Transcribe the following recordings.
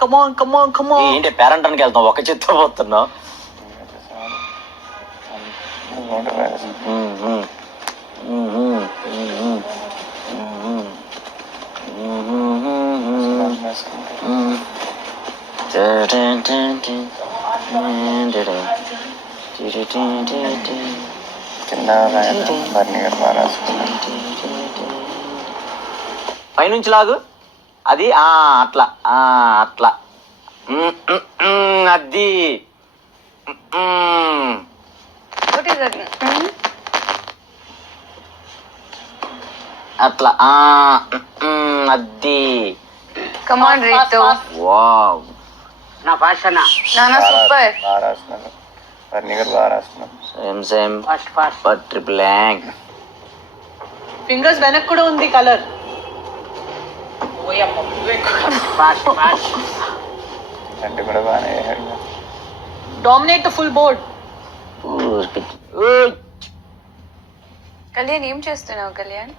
Come on ఏంటి పేరెంటానికి వెళ్తాం ఒక చిత్తో పోతున్నావు. పైనుంచి లాగు అది అట్లా అట్లా అది అట్లా అది. కమాన్ రీతు. వావ్ నా భాషన నానా సూపర్. సేమ్ బట్ ట్రిపుల్ యాంగ్. ఫింగర్స్ వెనక్కి కూడా ఉంది కలర్. అంటే కూడా బాగానే dominate the full board. Kalyan ఏం చేస్తున్నావు కళ్యాణ్?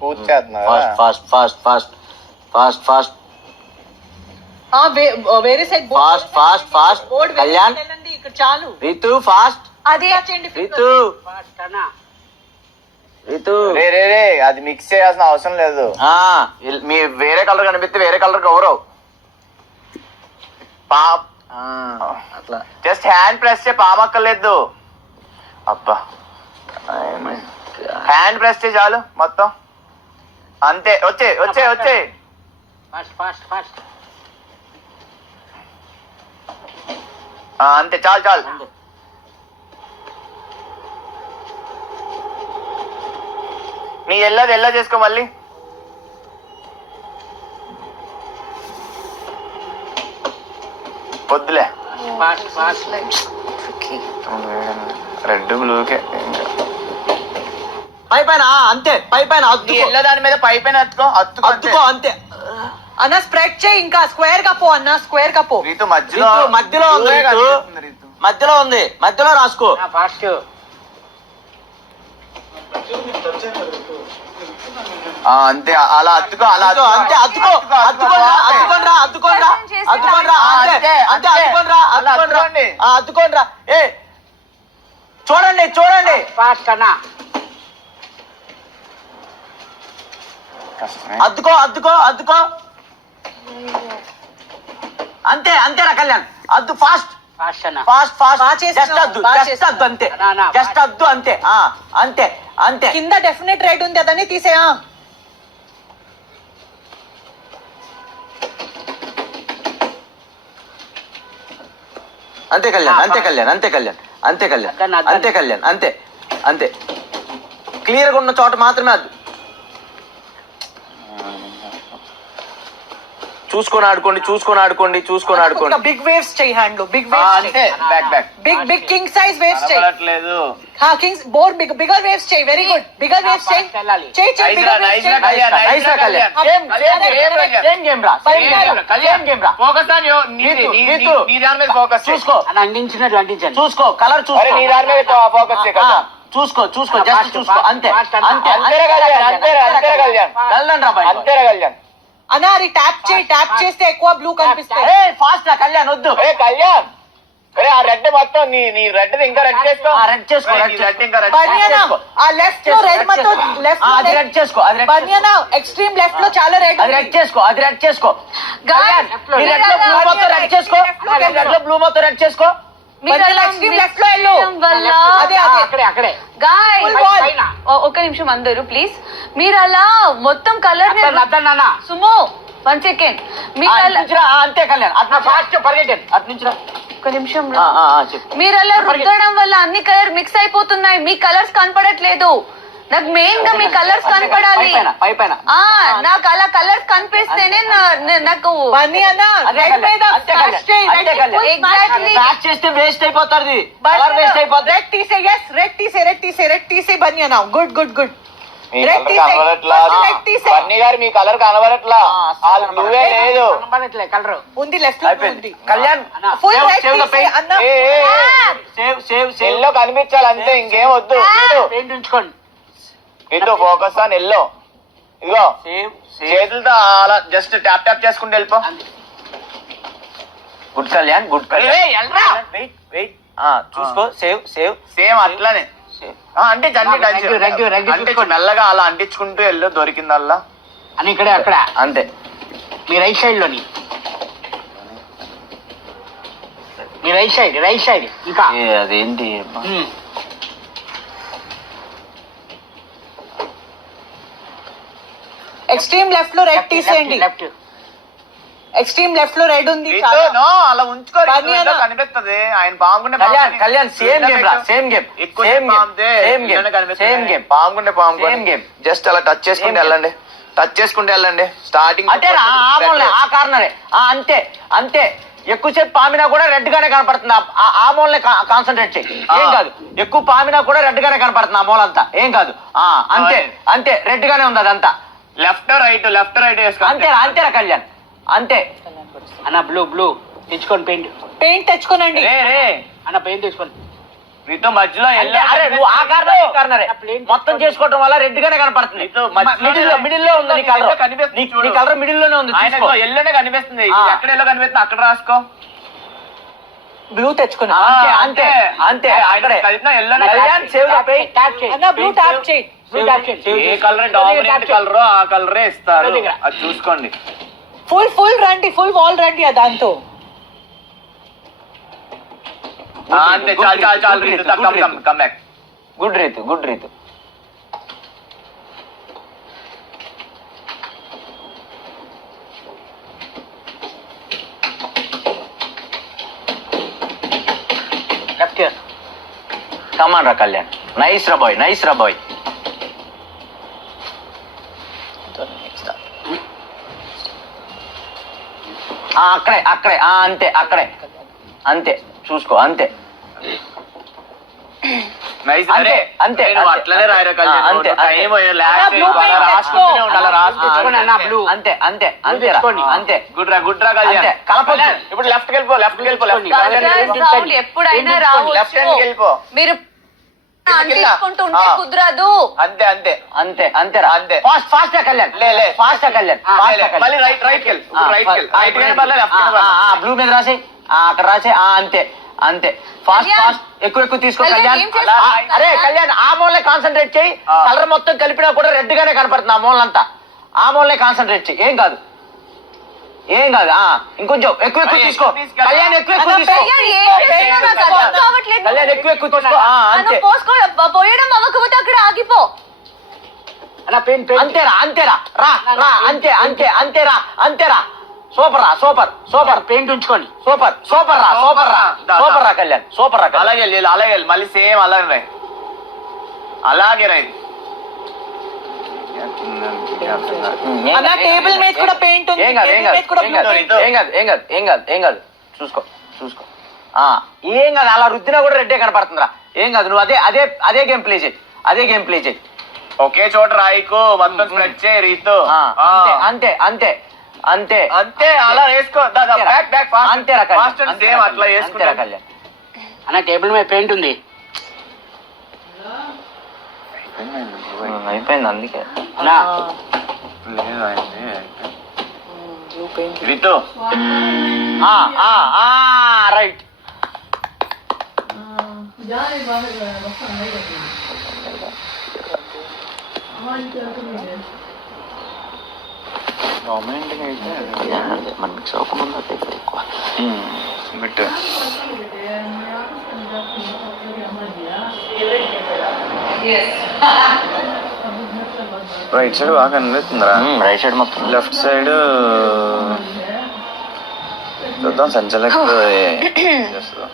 పూజ చేస్తున్నావా? Fast fast fast fast fast వేరే side fast fast fast board Kalyan ఇక్కడ చాలు. రీతు ఫాస్ట్. అదే చేయండి రీతు రీతు రే రే రే అది మిక్స్ చేయాల్సిన అవసరం లేదు. మీ వేరే కలర్ కనిపిస్తే వేరే కలర్ కవరవు. అట్లా జస్ట్ హ్యాండ్ ప్రెస్ చే పామక్కర్లేదు. అబ్బా హ్యాండ్ ప్రెస్ చే చాలు మొత్తం అంతే. వచ్చే వచ్చే వచ్చే అంతే చాలు చాలు. నీ ఎల్లది ఎల్ల చేసుకో మళ్ళీ. వద్దులే రెడ్ బ్లూకే పై పైన అంతే పై పైన ఎల్ల దాని మీద పై పైన అత్తుకో అత్తుకో అద్దుకో అంతే. అన్న స్ప్రెడ్ చేయి ఇంకా స్క్వేర్ గా పో అన్న స్క్వేర్ గా పో. రీతు మధ్యలో మధ్యలో ఉంది రీతు మధ్యలో ఉంది మధ్యలో రాసుకో. ఫాస్ట్ అంతే అలా అత్తుకో అలా అంతే అద్దుకో అద్దుకోండ్రా అద్దుకోండ్రా అద్దుకోండ్రా అద్దుకోండ్రా అంతే అంతే అద్దుకోండ్రా అద్దుకోండ్రా అద్దుకోండ్రా. ఏ చూడండి చూడండి ఫాస్ట్ అన్నా. అద్దుకో అద్దుకో అద్దుకో అంతే అంతేరా కళ్యాణ్. అద్దు ఫాస్ట్ ఫాస్ట్ అన్నా. ఫాస్ట్ ఫాస్ట్ చేస్తున్నావు, జస్ట్ అద్దు బాగా జస్ట్ అద్దు అంతే చేస్తున్నావు. జస్ట్ అద్దు అంతే అంతే అంతే. కింద డెఫినెట్ రేట్ ఉంది అదని తీసేయా. అంతే కళ్యాణ్ అంతే కళ్యాణ్ అంతే కళ్యాణ్ అంతే కళ్యాణ్ అంతే కళ్యాణ్ అంతే అంతే. క్లియర్గా ఉన్న చోట మాత్రమే అద్దు. చూసుకొని ఆడుకోండి చూసుకొని ఆడుకోండి చూసుకొని ఆడుకోండి. బిగ్ వేవ్స్ చెయ్యి హ్యాండ్ లో బిగ్ వేవ్స్ అంతే back back big big king size waves చెయ్యి. కనబడట్లేదు. కింగ్స్ బోర్డ్ బిగర్ వేవ్స్ చెయ్యి. వెరీ గుడ్ బిగర్ వేవ్స్ చెయ్యి చెయ్యి చెయ్యి బిగర్ వేవ్స్ చెయ్యి. నైస్ రా కళ్యాణ్. సేమ్ గేమ్ రా సేమ్ గేమ్ రా. ఫోకస్ ఆన్ యు నీ దాని మీద ఫోకస్ చూసుకో అలా అందించినట్లు అందించండి. చూసుకో కలర్ అరే చూసుకో. నీ దాని మీద ఫోకస్ చేయ కదా. చూసుకో చూసుకో జస్ట్ చూసుకో అంతే అంతే అంతేరా కళ్యాణ్ అంతేరా కళ్యాణ్ వెళ్ళండి రా బాయ్. అంతేరా కళ్యాణ్. అన్న అది ట్యాప్ చేయి. ట్యాప్ చేస్తే ఎక్కువ బ్లూ కనిపిస్తాయి. ఫాస్ట్ రా కళ్యాణ్ వద్దు. ఏ కళ్యాణ్ అరే ఆ రెడ్ మొత్తం నీ రెడ్ ఇంకా రెడ్ చేసుకో. రెడ్ చేసుకో రెడ్ ఇంకా రెడ్ బనియానా ఆ లెఫ్ట్ లో రెడ్ మొత్తం లెఫ్ట్ అది రెడ్ చేసుకో అది రెడ్ బనియానా ఎక్స్ట్రీమ్ లెఫ్ట్ లో చాలా రెడ్ అది రెడ్ చేసుకో అది రెడ్ చేసుకో. Guys, ఈ రెడ్ లో బ్లూ మొత్తం రెడ్ చేసుకో. రెడ్ లో బ్లూ మొత్తం రెడ్ చేసుకో. మీరు అలా extreme left లో వెళ్ళు. వల్ల అదే అదే అక్కడే అక్కడే గాయ్ Full ball. ఒక్క నిమిషం అందరూ ప్లీజ్. మీరు అలా మొత్తం కలర్ అద్దన్నా సుమో 1 సెకండ్. మీరు అలా అంతే కళ్యాణ్ అట్లా ఫాస్ట్ పరిగెట్టండి. అటు నుంచి రా. ఒక్క నిమిషం చెప్పు. మీరు అలా రుద్దడం వల్ల అన్ని కలర్ మిక్స్ అయిపోతున్నాయి. మీ కలర్స్ కనపడట్లేదు. నాకు మెయిన్ గా మీ కలర్స్ కనపడాలి. పై పైన నాకు అలా కలర్స్ కనిపిస్తేనే నాకు బనియానా రెడ్ మీద స్మాష్ చేయి. ఎగ్జాక్ట్లీ బ్యాక్ చేస్తే వేస్ట్ అయిపోతుంది. కలర్ వేస్ట్ అయిపోతుంది. రెడ్ తీసే. yes రెడ్ తీసే రెడ్ తీసే రెడ్ తీసే బనియానా. Good good good. మీ రెడ్ కలర్ తీసే. కనబడట్లా. రెడ్ తీసే. బన్నీ గారు మీ కలర్ కనబడట్లా. ఆ బ్లూవే లేదు. కనబడట్లే కలర్ ఉంది లెఫ్ట్ లో ఉంది. అయిపోయింది Kalyan. Full Save- red save the తీసే paint. అన్న. Save save save. ఎల్లో కనిపించాలి అంతే ఇంకేం వద్దు. పెయింట్ ఉంచుకోండి. ఇదో ఫోకస్ ఆన్ ఎల్లో. ఇదిగో సేవ్ చేతులతో అలా జస్ట్ ట్యాప్ ట్యాప్ చేసుకుంటూ వెళ్ళిపో. Good Kalyan, good Kalyan. Wait wait, చూసుకో, సేవ్ సేవ్ సేమ్ అట్లానే సేవ్. అంటే జల్లి టచ్ రగ్గు అంటే మెల్లగా అలా అంటించుకుంటూ వెళ్ళు దొరికిందల్లా. అని ఇక్కడే అక్కడ అంతే. మీ రైట్ సైడ్ లోని, మీ రైట్ సైడ్ ఇంకా అదేంటి ఎక్స్ట్రీమ్ లెఫ్ట్ లో రెడ్ తీసేయండి. లెఫ్ట్ ఎక్స్ట్రీమ్ లెఫ్ట్ లో రెడ్ ఉంది. రీతు, no, అలా ఉంచుకోరు, బన్నీ అన్న. కనిపిస్తుంది ఆయన పాముకుంటే కళ్యాణ్, కళ్యాణ్ సేమ్ గేమ్ రా, సేమ్ గేమ్, ఎక్కువ సేమ్ గేమ్, పాముతే సేమ్ గేమ్, సేమ్ గేమ్, పాముకుంటే సేమ్ గేమ్. జస్ట్ అలా టచ్ చేసుకుంటే వెళ్ళండి, టచ్ చేసుకుంటే వెళ్ళండి. స్టార్టింగ్ అంటే ఆ కార్నరే, అంతే అంతే. ఎక్కువసేపు పామినా కూడా రెడ్ గానే కనపడుతుంది. ఆ మూలనే కాన్సన్ట్రేట్ చేయి, ఏం కాదు. ఎక్కువ పామినా కూడా రెడ్ గానే కనపడుతుంది ఆ మూల అంతా, ఏం కాదు. అంతే అంతే, రెడ్ గానే ఉంది అదంతా. లెఫ్ట్ రైట్ వేసుకో. అంతేరా, అంతేరా కళ్యాణ్, అంతే. అన్న బ్లూ తెచ్చుకోండి, పెయింట్ తెచ్చుకోనండి. రే రే అన్న పెయింట్ తెచ్చుకోండి. రీతు మధ్యలో అంటే అరే నువ్వు ఆ కార్నర్ ఈ కార్నరే మొత్తం చేసుకోవడం వల్ల రెడ్ గానే కనపడుతుంది. మిడిల్ లో ఉంది నీ కలర్, నీ కలర్ మిడిల్ లోనే ఉంది. చూసుకో. ఎల్లోనే కనిపిస్తుంది. ఎక్కడ ఎల్లో కనిపిస్తుంది అక్కడ రాసుకో. బ్లూ తెచ్చుకున్నా. అంతే అంతే అంతే, అక్కడే. ఎల్లోనే Kalyan save the paint. Tap చేయి. అన్న బ్లూ ట్యాప్ చేయి. ఏ కలర్ డామినెంట్ కలర్ ఆ కలరే ఇస్తారు, అది చూసుకోండి. ఫుల్ రండి, ఫుల్ వాల్ రండి దాంతో. అంతే, చాలు Ritu, come back. Good Ritu, good Ritu. Left come on రా కళ్యాణ్, నైస్ రా బాయ్, నైస్ రా బాయ్. అక్కడే అక్కడే, అంతే అక్కడే, అంతే చూసుకో, అంతే నైస్. అంతే, అంతే, నువ్వు అంతే. అట్లనే రాయరా కళ్యాణ్. అంతే, టైం blue paint రాసుకుంటూనే ఉండాలి, తెచ్చుకోండి అన్న, blue. అంతే అంతే అంతే అంతే. గుడ్ రా కళ్యాణ్. అంతే, కలపొద్దు. ఇప్పుడు లెఫ్ట్ కి వెళ్ళిపో, లెఫ్ట్ కి వెళ్ళిపో, లెఫ్ట్ సౌండ్ ఎప్పుడైనా లెఫ్ట్ హ్యాండ్ రావచ్చు. వెళ్ళిపో. మీరు అంటించుకుంటూ ఉంటే కుదరదు. అంతే అంతే అంతే అంతేరా, అంతే. ఫాస్ట్ ఫాస్ట్ గా కళ్యాణ్, లే. ఫాస్ట్ గా కళ్యాణ్, fast గా కళ్యాణ్. మళ్ళీ రైట్ కి వెళ్ళి, రైట్ కి పర్లేదు, లెఫ్ట్ కి పర్లేదు. బ్లూ మీద రాసి, అక్కడ రాసి, అంతే అంతే. ఫాస్ట్ కళ్యాణ్. ఫాస్ట్, ఎక్కువ తీసుకో కళ్యాణ్, కళ్యాణ్. ఏం చేస్తున్నావు? అరే కళ్యాణ్, ఆ మూలనే కాన్సన్ట్రేట్ చేయి. కలర్ మొత్తం కలిపినా కూడా రెడ్ గానే కనపడుతుంది ఆ మూలంతా. ఆ మూలనే కాన్సన్ట్రేట్ చేయి, ఏం కాదు, ఏం కాదు. ఇంకొంచెం ఎక్కువ తీసుకో కళ్యాణ్, ఎక్కువ తీసుకో కళ్యాణ్, ఏం చేస్తున్నావు? నాకు అర్థం కావట్లేదు. కళ్యాణ్, ఎక్కువ తీసుకో. అంతే పోయడం అవ్వకపోతే అక్కడ ఆగిపో. అన్న పెయింట్ అంతేరా, అంతేరా, రా రా, అంతే అంతే అంతేరా, అంతేరా. సూపర్ రా, సూపర్ పెయింట్ ఉంచుకోండి. సూపర్ రా, సూపర్ రా కళ్యాణ్, సూపర్ రా కళ్యాణ్. అలాగే వెళ్ళి, అలాగే వెళ్ళి, మళ్ళీ సేమ్ అలాగే రాయి, అలాగే రాయి. అన్న టేబుల్ మీద కూడా పెయింట్ ఉంది. ఏం కాదు, ఏం టేబుల్ కాదు, మీద కూడా ఏం blue కాదు, paint. ఏం కాదు, ఏం కాదు, ఏం కాదు, ఏం కాదు. చూసుకో చూసుకో, ఏం కాదు. అలా రుద్దినా కూడా రెడ్డే కనపడుతుందిరా, ఏం కాదు. నువ్వు అదే అదే అదే గేమ్ ప్లే చేయి, అదే గేమ్ ప్లే చేయి. ఒకే చోట రాయికు మొత్తం స్ప్రెడ్ చేయి రీతు. అంతే అంతే అంతే అంతే, అలా వేసుకో. బ్యాక్ అంతేరా ఫాస్ట్ అండ్ సేమ్ అట్లా వేసుకుంటా కళ్యాణ్. అన్న టేబుల్ మీద పెయింట్ ఉంది. అయిపోయింది అందుకే. అన్న Blue paint. రీతు రైట్. మన మిక్స్ అవ్వకుండా ఎక్కువ బిట్ రైట్ సైడ్ బాగా కనిపిస్తుందిరా. రైట్ సైడ్ మొత్తం. లెఫ్ట్ సైడ్ చూద్దాం, సంచలక్ చేస్తుందా.